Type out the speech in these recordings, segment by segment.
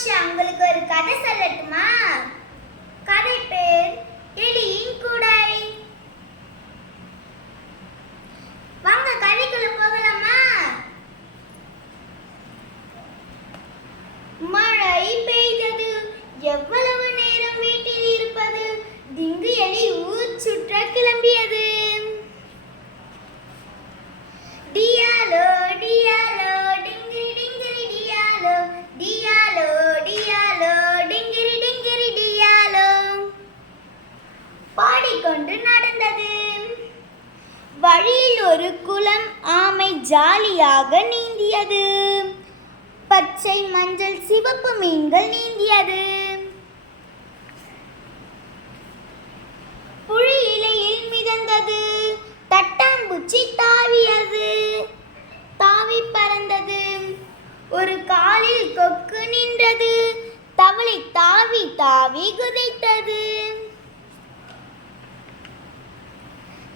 உஷா உங்களுக்கு ஒரு கதை சொல்லட்டுமா? வழியில் ஒரு குளம் ஆமை ஜாலியாக நீந்தியது. பச்சை மஞ்சள் சிவப்பு மீன்கள் நீந்தியது. புழி இலையில் மிதந்தது. தட்டாம்பூச்சி தாவியது. தாவி பறந்தது. ஒரு காலில் கொக்கு நின்றது. தவளை தாவி தாவி குதித்தது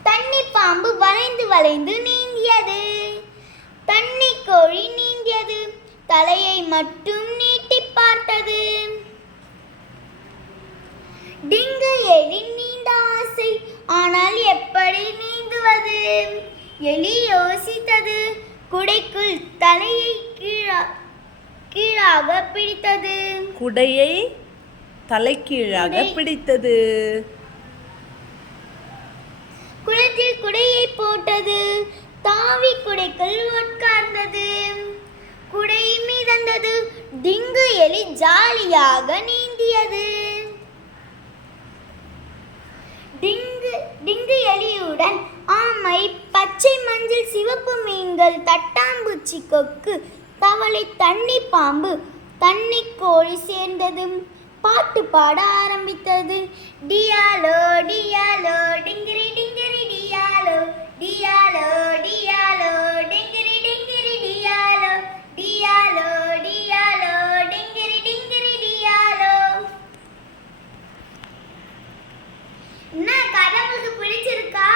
தண்ணி பாம்பு வளைந்து வளைந்து நீந்தியது. தண்ணி கோழி நீந்தியது. தலையை மட்டும் நீட்டி பார்த்தது. டிங்கு எலி நீண்ட ஆசை. ஆனால் எப்படி நீந்துவது? எலி யோசித்தது. குடைக்குள் தலையை கீழா கீழாக பிடித்தது. குடையை தலைகீழாக குடை. பிடித்தது. குளத்தில் குடையை போட்டது. தாவி குடைக்குள் உட்கார்ந்தது. குடையை மீதந்தது. டிங்கு எலி ஜாலியாக நீந்தியது. டிங்கு டிங்கு எலியுடன் ஆமை பச்சை மஞ்சள் சிவப்பு மீன்கள் தட்டாம்பூச்சி கொக்கு தவளை தண்ணி பாம்பு தண்ணி கோழி சேர்ந்ததும் பாட்டு பாட ஆரம்பித்தது. என்ன கதை கடவுளுக்கு பிடிச்சிருக்கா?